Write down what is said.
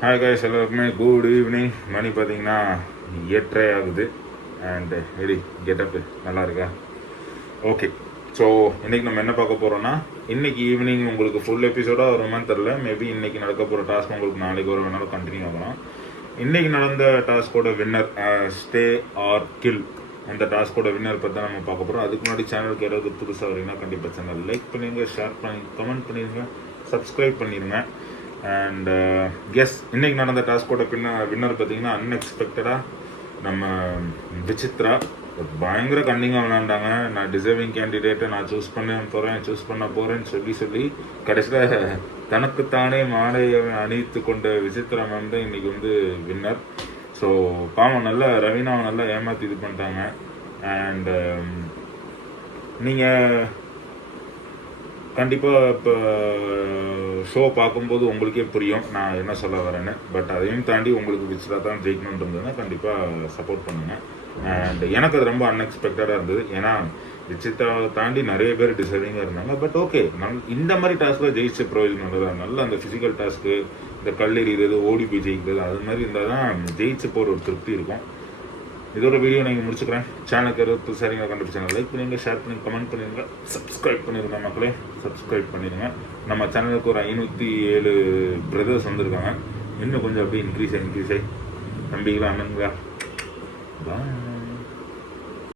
Hi guys, எல்லாருக்குமே good evening. மணி பார்த்தீங்கன்னா 8:30 ஆகுது. அண்ட் ரெடி கெட்டப்பு நல்லா இருக்கா? ஓகே. ஸோ இன்றைக்கி நம்ம என்ன பார்க்க போகிறோன்னா, இன்றைக்கி ஈவினிங் உங்களுக்கு ஃபுல் எபிசோடாக வருமானு தெரில. மேபி இன்றைக்கி நடக்க போகிற டாஸ்க் உங்களுக்கு நாளைக்கு ஒரு வேணாலும் கண்டினியூ ஆகலாம். இன்றைக்கி நடந்த டாஸ்கோட வின்னர் ஸ்டே ஆர் கில், அந்த டாஸ்கோட வின்னர் பற்றி தான் நம்ம பார்க்க போகிறோம். அதுக்கு முன்னாடி சேனலுக்கு ஏதாவது புதுசாக வரீங்கன்னா கண்டிப்பாக சேனல் லைக் பண்ணிடுங்க, ஷேர் பண்ணி கமெண்ட் பண்ணிடுங்க, சப்ஸ்கிரைப் பண்ணிடுங்க. அண்ட் எஸ், இன்றைக்கி நடந்த டாஸ்கோட வின்னர் பார்த்தீங்கன்னா அன்எக்ஸ்பெக்டடாக நம்ம விசித்ரா பயங்கர கன்னிங்காக விளாண்டாங்க. நான் டிசர்விங் கேண்டிடேட்டை நான் சூஸ் பண்ண போகிறேன்னு சொல்லி கடைசியில் தனக்குத்தானே மாலையை அணிவித்து கொண்ட விசித்ரா மேம் தான் இன்றைக்கி வந்து வின்னர். ஸோ பாவம் நல்லா ரவீனாவை நல்லா ஏமாற்றி இது பண்ணிட்டாங்க. அண்ட் நீங்கள் கண்டிப்பாக இப்போ ஷோ பார்க்கும்போது உங்களுக்கே புரியும் நான் என்ன சொல்ல வரேன்னு. பட் அதையும் தாண்டி உங்களுக்கு விசித்ரா தான் ஜெயிக்கணுன்றதுன்னா கண்டிப்பாக சப்போர்ட் பண்ணுங்கள். அண்ட் எனக்கு அது ரொம்ப அன்எக்ஸ்பெக்டடாக இருந்தது. ஏன்னா விசித்ராவை தாண்டி நிறைய பேர் டிசர்விங்காக இருந்தாங்க. பட் ஓகே, இந்த மாதிரி டாஸ்கில் ஜெயிச்ச ப்ரோஜனம் தான். நல்ல அந்த ஃபிசிக்கல் டாஸ்க்கு, இந்த கல்லெறிகிறது, ஓடி போய் ஜெயிக்கிறது, அது மாதிரி இருந்தால் தான் ஜெயிச்சு போகிற ஒரு திருப்தி இருக்கும். இதோட வீடியோ நீங்கள் முடிச்சுக்கிறேன். சேனலுக்கு சரிங்க கண்டுபிடிச்சாங்க லைக் பண்ணிடுங்க, ஷேர் பண்ணி கமெண்ட் பண்ணிடுங்க, சப்ஸ்கிரைப் பண்ணிடுங்க மக்களே, சப்ஸ்கிரைப் பண்ணிடுங்க. நம்ம சேனலுக்கு ஒரு 507 பிரதர்ஸ் வந்திருக்காங்க. இன்னும் கொஞ்சம் அப்படியே இன்க்ரீஸ் ஆகி தம்பிங்களா, அண்ணனுங்களா. பாய்.